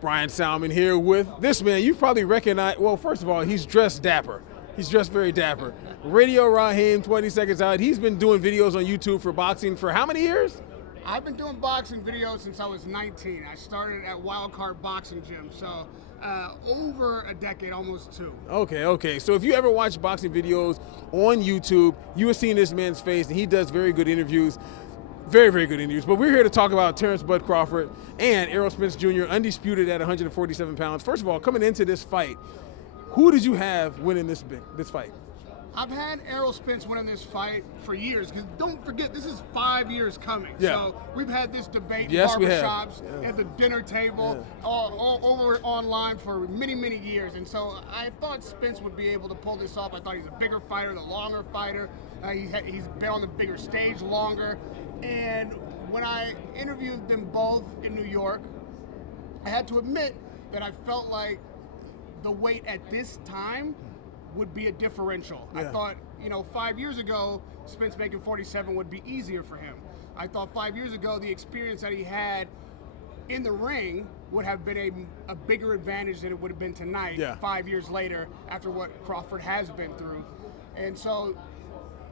Bryan Salmond here with this man. You've probably recognized, well, first of all, he's dressed dapper. He's dressed very dapper. Radio Rahim, 20 seconds out. He's been doing videos on YouTube for boxing for how many years? I've been doing boxing videos since I was 19. I started at Wildcard Boxing Gym, so over a decade, almost 2. Okay. So if you ever watch boxing videos on YouTube, you have seen this man's face, and he does very good interviews. Very, very good interviews. But we're here to talk about Terence Bud Crawford and Errol Spence Jr., undisputed at 147 pounds. First of all, coming into this fight, who did you have winning this fight? I've had Errol Spence winning this fight for years, because don't forget, this is 5 years coming. Yeah. So we've had this debate Yes, in we have. barbershops, at the dinner table, all over online for many, many years. And so I thought Spence would be able to pull this off. I thought he's a bigger fighter, the longer fighter. He's been on the bigger stage longer. And when I interviewed them both in New York, I had to admit that I felt like the weight at this time would be a differential. Yeah. I thought, 5 years ago, Spence making 47 would be easier for him. I thought 5 years ago, the experience that he had in the ring would have been a bigger advantage than it would have been tonight, 5 years later, after what Crawford has been through. And so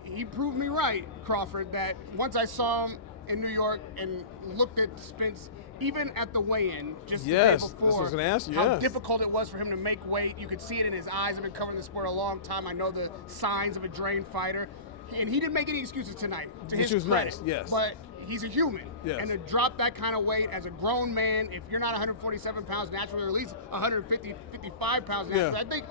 he proved me right, Crawford, that once I saw him in New York and looked at Spence, even at the weigh-in, just the day before, that's what I was gonna ask you, how difficult it was for him to make weight. You could see it in his eyes. I've been covering the sport a long time. I know the signs of a drained fighter. And he didn't make any excuses tonight, to his credit. Nice, yes. But he's a human. Yes. And to drop that kind of weight as a grown man, if you're not 147 pounds naturally, or at least 150, 55 pounds naturally,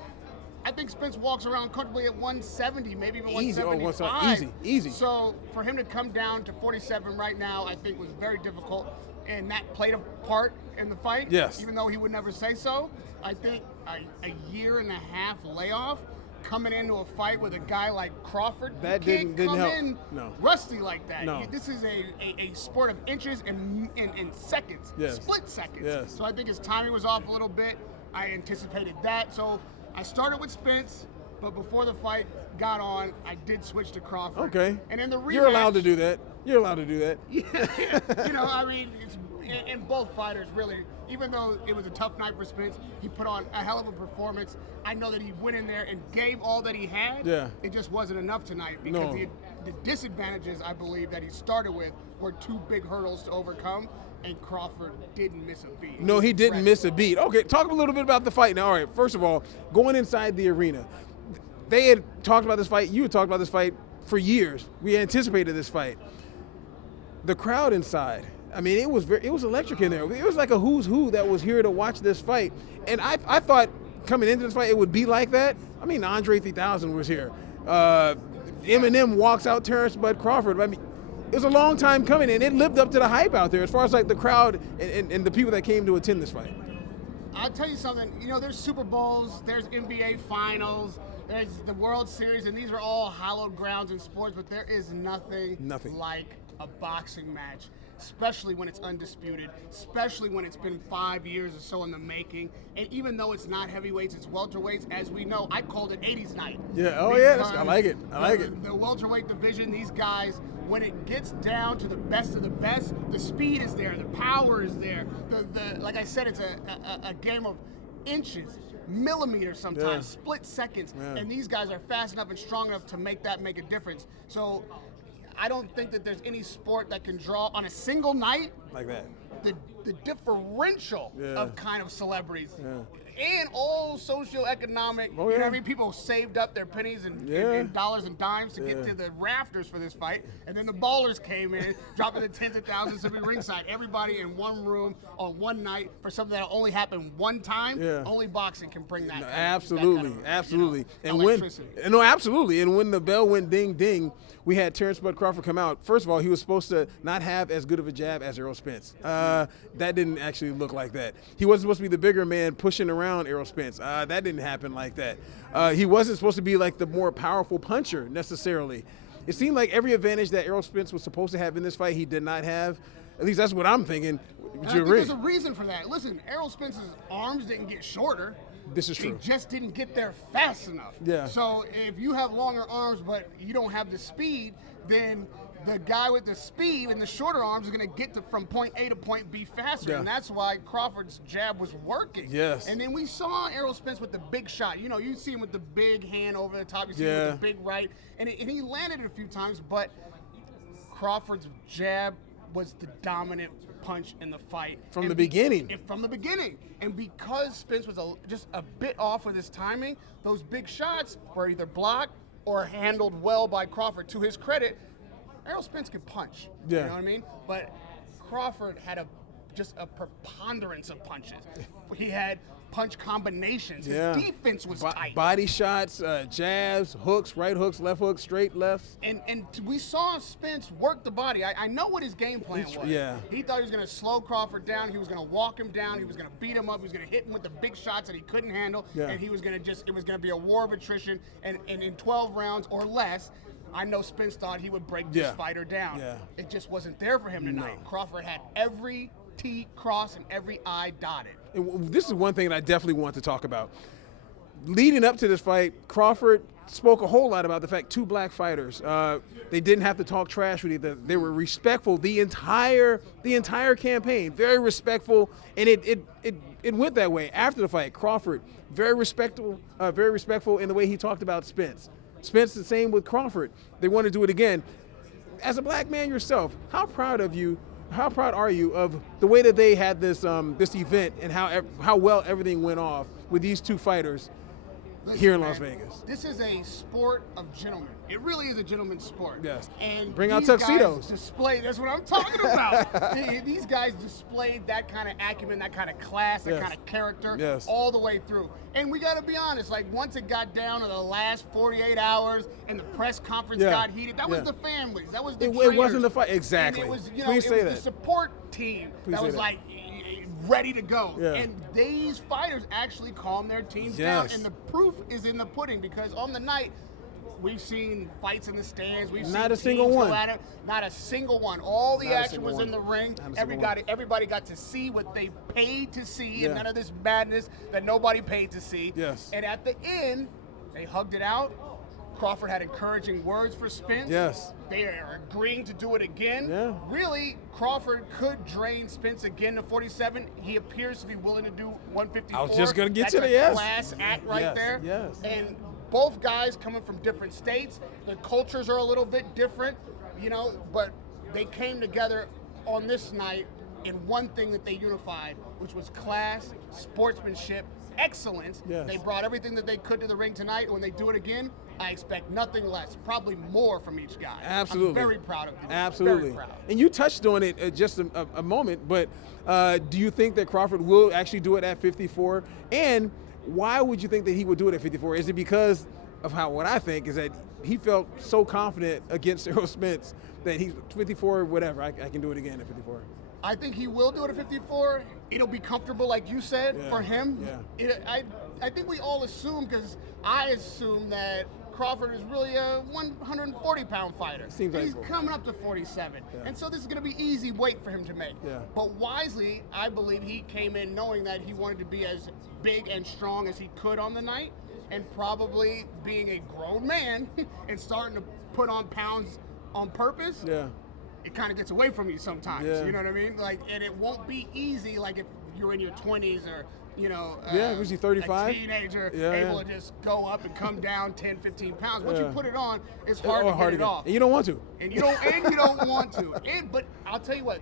I think Spence walks around comfortably at 170, maybe even 175. Easy. So for him to come down to 47 right now, I think was very difficult. And that played a part in the fight, even though he would never say so. I think a year and a half layoff coming into a fight with a guy like Crawford, that didn't come help. in rusty like that. No. This is a sport of inches and seconds, split seconds. Yes. So I think his timing was off a little bit. I anticipated that. So I started with Spence, but before the fight got on, I did switch to Crawford. Okay. And in the rematch, You're allowed to do that. It's in both fighters, really. Even though it was a tough night for Spence, he put on a hell of a performance. I know that he went in there and gave all that he had. Yeah. It just wasn't enough tonight, because the disadvantages, I believe, that he started with were 2 big hurdles to overcome, and Crawford didn't miss a beat. No, he didn't miss a beat. Okay, talk a little bit about the fight now. All right, first of all, going inside the arena, they had talked about this fight. You had talked about this fight for years. We anticipated this fight. The crowd inside, I mean, it was electric in there. It was like a who's who that was here to watch this fight. And I thought coming into this fight it would be like that. I mean, Andre 3000 was here. Eminem walks out Terence Bud Crawford. I mean, it was a long time coming, and it lived up to the hype out there as far as like the crowd and the people that came to attend this fight. I'll tell you something, there's Super Bowls, there's NBA Finals, there's the World Series, and these are all hallowed grounds in sports, but there is nothing like a boxing match, especially when it's undisputed, especially when it's been 5 years or so in the making. And even though it's not heavyweights, it's welterweights, as we know. I called it 80s night. Yeah, I like it. The welterweight division, these guys, when it gets down to the best of the best, the speed is there, the power is there. Like I said, it's a game of inches, millimeters sometimes, split seconds. And these guys are fast enough and strong enough to make a difference. So I don't think that there's any sport that can draw on a single night like that. The differential of kind of celebrities. And all socioeconomic, you know what I mean? People saved up their pennies and dollars and dimes to get to the rafters for this fight. And then the ballers came in, dropping the tens of thousands to be ringside. Everybody in one room on one night for something that'll only happen one time. Only boxing can bring that. Absolutely. And electricity. Absolutely. And when the bell went ding ding, we had Terence Bud Crawford come out. First of all, he was supposed to not have as good of a jab as Errol Spence. That didn't actually look like that. He wasn't supposed to be the bigger man pushing around Errol Spence. That didn't happen like that. He wasn't supposed to be like the more powerful puncher necessarily. It seemed like every advantage that Errol Spence was supposed to have in this fight, he did not have. At least that's what I'm thinking. I think there's a reason for that. Listen, Errol Spence's arms didn't get shorter. This is true. He just didn't get there fast enough. Yeah. So if you have longer arms but you don't have the speed, then the guy with the speed and the shorter arms is going to get from point A to point B faster, Yeah. and that's why Crawford's jab was working. Yes. And then we saw Errol Spence with the big shot. You know, you see him with the big hand over the top. You see him Yeah. with the big right, and he landed it a few times, but Crawford's jab was the dominant punch in the fight From the beginning. From the beginning, and because Spence was just a bit off with his timing, those big shots were either blocked or handled well by Crawford. To his credit, Errol Spence can punch. Yeah. You know what I mean? But Crawford had just a preponderance of punches. He had punch combinations. Yeah. His defense was tight. Body shots, jabs, hooks, right hooks, left hooks, straight lefts. And we saw Spence work the body. I know what his game plan was. Yeah. He thought he was going to slow Crawford down. He was going to walk him down. He was going to beat him up. He was going to hit him with the big shots that he couldn't handle. Yeah. And he was going to it was going to be a war of attrition. And in 12 rounds or less, I know Spence thought he would break this fighter down. Yeah. It just wasn't there for him tonight. No. Crawford had every T crossed and every I dotted. And this is one thing that I definitely want to talk about. Leading up to this fight, Crawford spoke a whole lot about the fact two black fighters, they didn't have to talk trash with either. They were respectful the entire campaign, very respectful, and it went that way after the fight. Crawford, very respectful in the way he talked about Spence. Spence the same with Crawford. They want to do it again. As a black man yourself, how proud are you of the way that they had this event and how well everything went off with these two fighters here in Las Vegas? This is a sport of gentlemen. It really is a gentleman's sport. Yes. And Bring out these tuxedos. Guys that's what I'm talking about. These guys displayed that kind of acumen, that kind of class, that kind of character all the way through. And we got to be honest, like once it got down to the last 48 hours and the press conference got heated, that was the families. That was the trainers. It wasn't the fight. Exactly. And it was, Please say the support team that was like ready to go. Yeah. And these fighters actually calmed their teams down. And the proof is in the pudding, because on the night, we've seen fights in the stands. We've Not seen a single teams one. go at it. Not a single one. All the action was in the ring. Everybody got to see what they paid to see, and none of this madness that nobody paid to see. Yes. And at the end, they hugged it out. Crawford had encouraging words for Spence. Yes. They are agreeing to do it again. Yeah. Really, Crawford could drain Spence again to 47. He appears to be willing to do 154. I was just going to get to That's the a class act right there. Yes. And both guys coming from different states. The cultures are a little bit different, but they came together on this night in one thing that they unified, which was class, sportsmanship, excellence. Yes. They brought everything that they could to the ring tonight. When they do it again, I expect nothing less, probably more from each guy. Absolutely. I'm very proud of them. Absolutely. Very proud. And you touched on it just a moment, but do you think that Crawford will actually do it at 54? And why would you think that he would do it at 54? Is it because of what I think is that he felt so confident against Errol Spence that he's 54, whatever, I can do it again at 54? I think he will do it at 54. It'll be comfortable, like you said, for him. Yeah. I think we all assume, because I assume that Crawford is really a 140-pound fighter. Seems like he's coming up to 47. And so this is going to be easy weight for him to make. Yeah. But wisely, I believe he came in knowing that he wanted to be as big and strong as he could on the night, and probably being a grown man and starting to put on pounds on purpose. Yeah. It kind of gets away from you sometimes. Yeah. You know what I mean? Like, and it won't be easy, like if you're in your 20s or, was he 35? a teenager able to just go up and come down 10, 15 pounds. Once you put it on, it's hard to get it off. And you don't want to. And you don't want to. But I'll tell you what,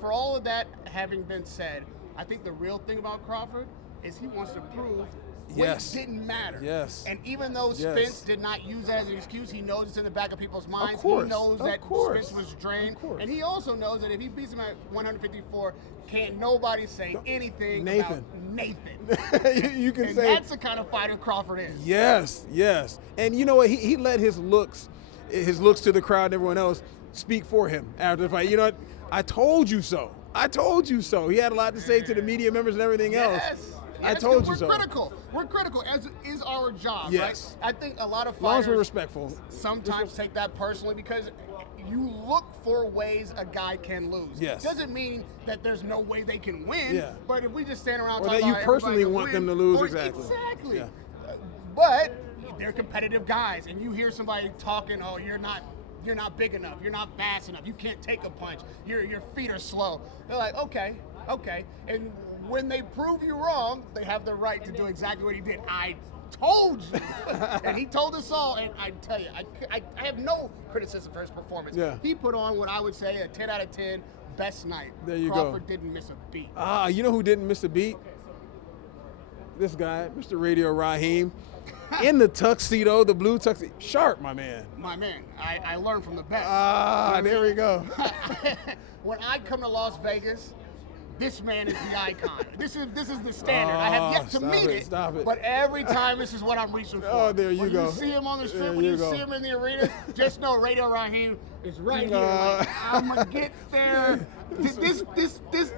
for all of that having been said, I think the real thing about Crawford is he wants to prove weight didn't matter. Yes. And even though Spence did not use that as an excuse, he knows it's in the back of people's minds. Of course. He knows that Spence was drained. Of course. And he also knows that if he beats him at 154, can't nobody say anything about Nathan. You can and say that's the kind of fighter Crawford is. Yes. And you know what? He let his looks to the crowd and everyone else speak for him after the fight. You know what? I told you so. He had a lot to say to the media members and everything else. I told you so. We're critical, as is our job, yes. right? I think a lot of as long as fighters we're respectful. sometimes take that personally, because you look for ways a guy can lose. Yes. Doesn't mean that there's no way they can win. Yeah. But if we just stand around Or talking that you about personally everybody want can them win, to lose, or exactly. Yeah. But they're competitive guys, and you hear somebody talking, oh, you're not you're not big enough, you're not fast enough, you can't take a punch, your feet are slow. They're like, okay. And when they prove you wrong, they have the right to do exactly what he did. I told you. And he told us all, and I tell you, I have no criticism for his performance. Yeah. He put on what I would say a 10 out of 10 best night. There you Crawford go. didn't miss a beat. You know who didn't miss a beat? This guy, Mr. Radio Rahim, in the tuxedo, the blue tuxedo. Sharp, my man. My man, I learned from the best. There we go. When I come to Las Vegas, this man is the icon. This is the standard. I have yet to meet it. Stop it. But every time, this is what I'm reaching for. Oh, there you when go. When you see him on the strip, There when you you go. see him in the arena, just know Radio Rahim is right here. Like, I'm gonna get there. This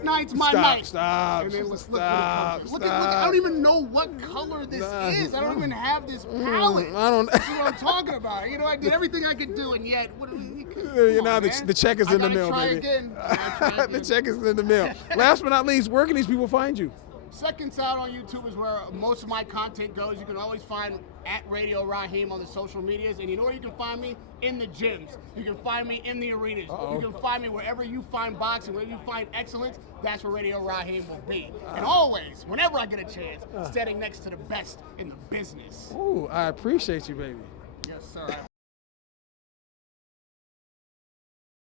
night's my night. Stop. And then look what it Stop. comes to. Look, I don't even know what color this is. I don't even have this palette. I don't. That's what I'm talking about. You know, I did everything I could do, and yet, The check is in the mail, try baby. Again. Try The again. check is in the mail. Last but not least, where can these people find you? Second Side on YouTube is where most of my content goes. You can always find at Radio Rahim on the social medias. And you know where you can find me? In the gyms. You can find me in the arenas. Uh-oh. You can find me wherever you find boxing, wherever you find excellence, that's where Radio Rahim will be. And always, whenever I get a chance, standing next to the best in the business. Ooh, I appreciate you, baby. Yes, sir.